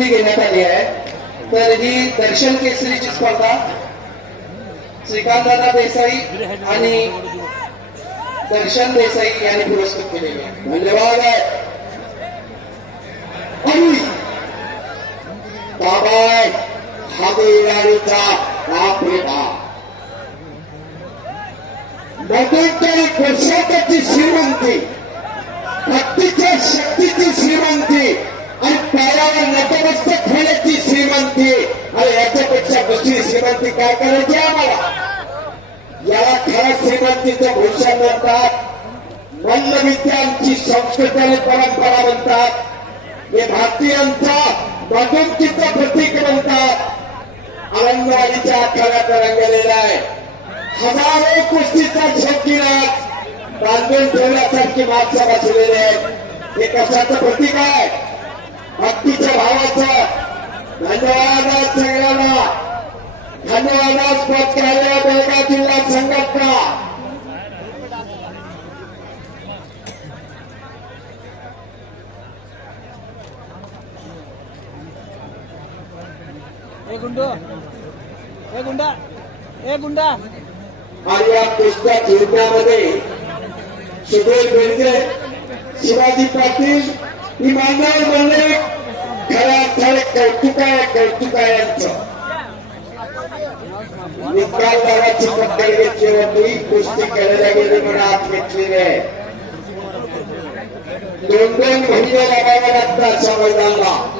कुस्ती घेण्यात आली आहे? तर ही दर्शन केसरीची स्पर्धा. श्रीकांतदादा देसाई आणि दर्शन देसाई यांनी पुरस्कृत केलेली आहे. धन्यवाद. आहे बाबाय हागेवाडीचा बापरे बाप मध्यंतरी प्रसादाची श्रीमंती भक्तीच्या शक्तीची श्रीमंती आणि पायावर नतमस्तक होण्याची श्रीमंती आणि याच्यापेक्षा दुसरी श्रीमंती काय करायची आम्हाला? याला खऱ्या श्रीमंतीचं भूषण म्हणतात. मल्लविद्यांची संस्कृती आणि परंपरा म्हणतात. हे भारतीयांचा बंदुकीचं प्रतीक म्हणतात. आनंदवाडीच्या आखाड्यात रंगलेला आहे. हजारो कुस्तीचा शौकीन बांधून ठेवण्यासारखी माणसं बसलेली आहेत. हे कशाचं प्रतीक आहे? भक्तीच्या भावाचं धन्यवाद आज सगळ्यांना धन्यवाद आज पत्करल्या बेळगाव जिल्हा संघटना ए गुंडो ए गुंडा ए गुंडा. आणि या कुस्त्या खेळण्यामध्ये सुधीर बेंजे शिवाजी पाटील ही मानव म्हणणे खरं कौतुक आहे कौतुक आहे यांचं निकाल दाराची पकड घेतली होती कुस्ती खेळल्या गेली म्हणून आत घेतलेली आहे दोन दोन महिने लागावे लागतात अशा मैदानला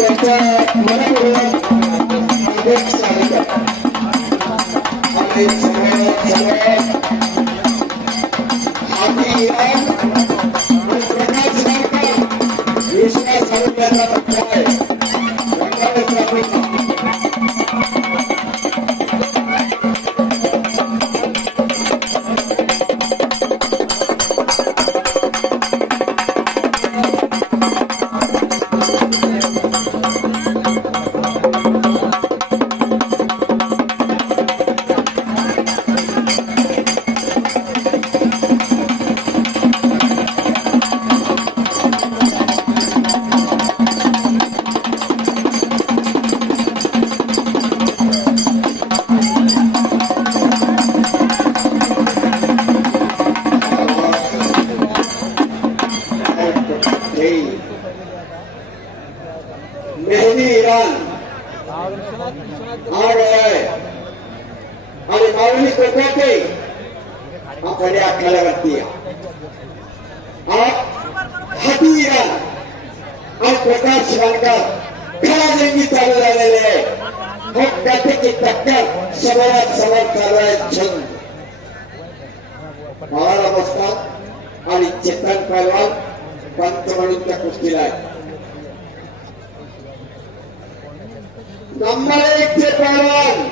त्यांचं मनपूर्वक स्वागत आणि सगळे विश्वास आहे आणि माऊली कोकाटे आपण या खेळाला करती हाती ईरान आणि प्रकाश वानकर खराजंगी चालू झालेले आहे की टक्कर समोरात समोर चालू आहे छंद भावाला बसतात आणि चेतन पहलवान पंत म्हणून त्या कुस्तीला आहे नंबर एक चे पहलवान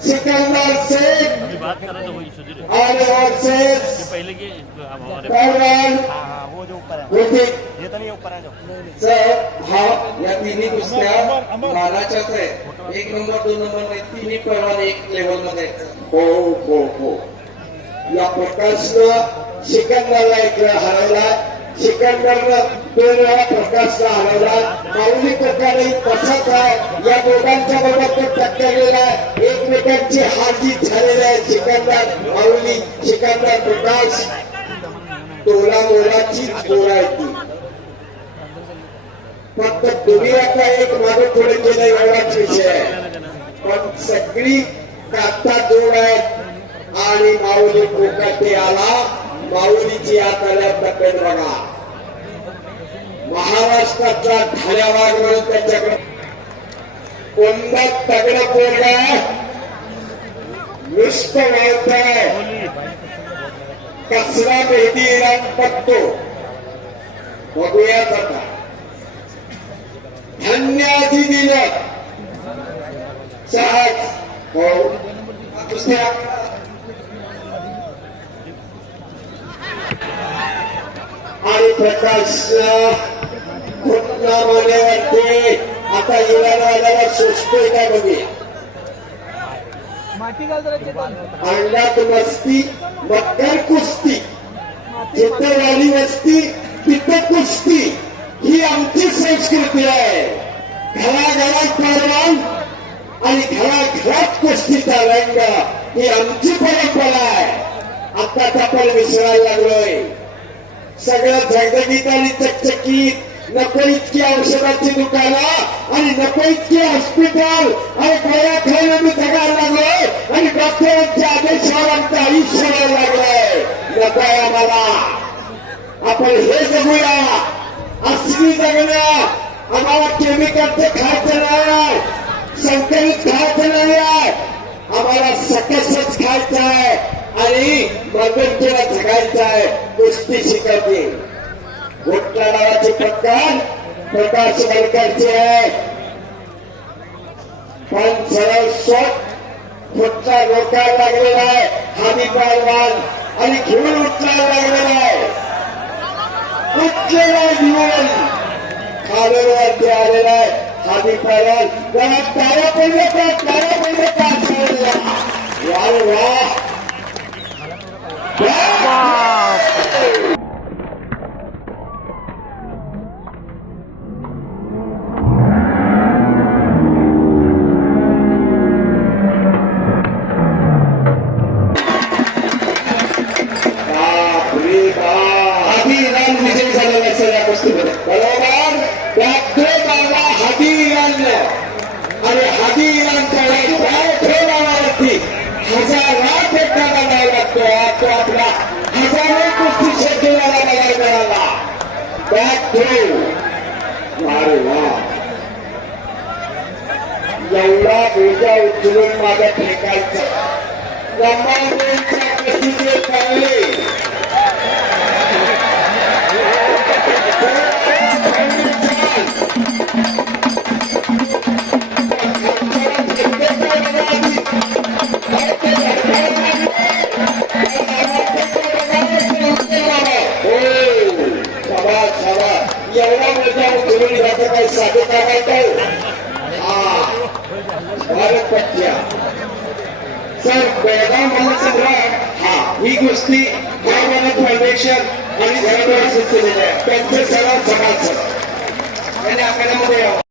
सिकंदर शेख बात कर वही सुधीर पहले के हमारे पहलवान हाँ वो जो ऊपर है। ये तो नहीं ऊपर है जो। सर हा या तिन्ही कुस्त्या आहे एक नंबर दोन नंबर नाही तिन्ही पैलवान एक लेवलमध्ये आहेत. हो हो हो। या प्रकाशनं सिकंदरला एक वेळा हरवला सिकंदरनं दोन वेळा प्रकाशला हरवला माऊली प्रकारे तसाच आहे. या दोघांच्या बरोबर तो टक्करलेला एकमेकांची हाजी झालेली आहे. सिकंदर माऊली सिकंदर प्रकाश. तोला मोलाची गोळा आहे ती. फक्त दुनियाचा एक मागे पुढे केलं एवढाच विषय आहे. पण सगळी काता जोड आहे आणि माऊली कोकटे आला. माऊलीची आता तब्येत बघा. महाराष्ट्रातला ढाल्यावाग म्हणून त्यांच्याकडे कोणता तगड पोरगा नुसतं वळताय कसला भेटी इराण बघतो बघूयाच आता. धन्य आधी दिलं सहज. हो. दुसऱ्या आणि प्रकाश घटना मानवरती आता इराणवाल्याला सोचतोय का बघूया. अंगात मस्ती मक्कर कुस्ती. जिथं वाली वस्ती तिथं कुस्ती. ही आमची संस्कृती आहे. घराघरात परवान आणि घराघरात कुस्तीचा रंग ही आमची परंपरा आहे. आताच आपण विसरायला लागलोय. सगळं झगझगीत आणि चकचकीत नको इतकी औषधाची दुकानं आणि नको इतकी हॉस्पिटल आणि गोळ्या खायला मी जगायला लागलोय आणि डॉक्टरांच्या आदेशावर आमचं आयुष्य व्हायला लागलंय. नको आम्हाला. आपण हे जगूया. असली जगणं आम्हाला केमिकलचं खायचं नाही संकलित खायचं नाही आम्हाला सकसच खायचं आहे. आणि मगन मगनतेला जगायचं आहे कुस्ती शिकवते घोटला नावाचे प्रकार प्रकाश वडकरचे आहे. पण सरळ सोट फुटला रोकायला लागलेला आहे हानी पालवान आणि घेऊन उठला लागलेला आहे. उठलेला घेऊन खालवरती आलेला आहे हानी पालवान त्याला तारा पडले का? तारा पडले का? बरोबर बाबा आणि लागतो. तो आपला हजारो कुस्ती शेतीवाला बघायला मिळाला. अरे वा. एवढा बोजा उचलून माझ्या फेकायचा. एवढा मोठा उचलून घ्यायचं काही साधे कामायचं सर बेळगाव महासंग्राम हा ही कुस्ती भावना फाउंडेशन आणि झरडवाडी संस्थेने आहे त्यांचे सर्व समाज आणि आखाड्यामध्ये